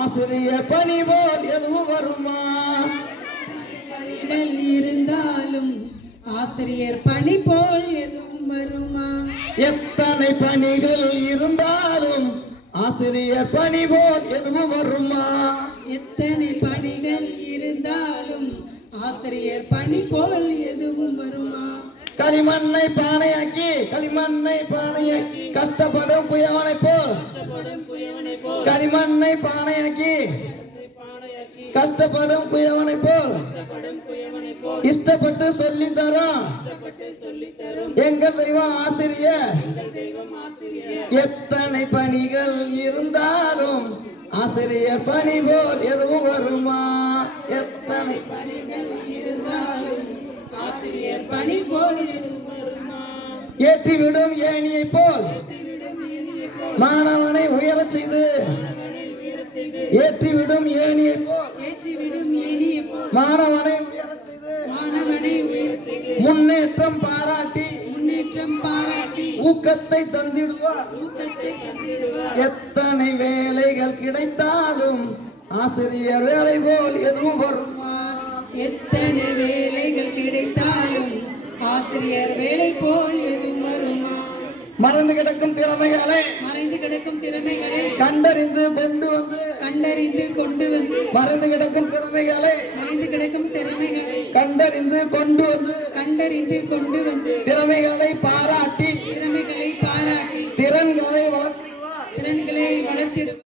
ஆசிரியர் பணி போல் எதுவும் வருமா? பணிகள் இருந்தாலும் ஆசிரியர் பணி போல் எதுவும் வருமா? எத்தனை பணிகள் இருந்தாலும் ஆசிரியர் பணி போல் எதுவும் வருமா? எத்தனை பணிகள் இருந்தாலும் ஆசிரியர் பணி போல் எதுவும் வருமா? களிமண்ணை பானையாக்கி கஷ்டப்படும் குயவனை போல், களிமண்ணை பானையாக்கி கஷ்டப்படும் குயவனை போல் இஷ்டப்பட்டு சொல்லி தரும் எங்கள் தெய்வம் ஆசிரியர். எத்தனை பணிகள் இருந்தாலும் ஆசிரியர் பணி போல் எதுவும் வருமா? எத்தனை பணிகள் இருந்தாலும் ஆசிரியர் பணி போல் எதுவும் வருமா? ஏற்றிவிடும் ஏணியை போல் மாணவனை உயரச் செய்து, ஏற்றிவிடும் ஏணியை போல் மாணவனை உயரச் செய்து முன்னேற்றம் பாராட்டி ஊக்கத்தை தந்திடுவார். எத்தனை வேலைகள் கிடைத்தாலும் ஆசிரியர் வேலை போல் எதுவும் வருமா? எத்தனை வேலைகள் கிடைத்தாலும் ஆசிரியர் வேலை போல் எதுவும் வருமா? மறைந்து கிடக்கும் திறமைகளை கண்டறிந்து கொண்டு வந்து மறைந்து கிடக்கும் திறமைகளை கண்டறிந்து கொண்டு வந்து திறமைகளை பாராட்டி திறன்களை திறன்களை வளர்த்திடுவார்.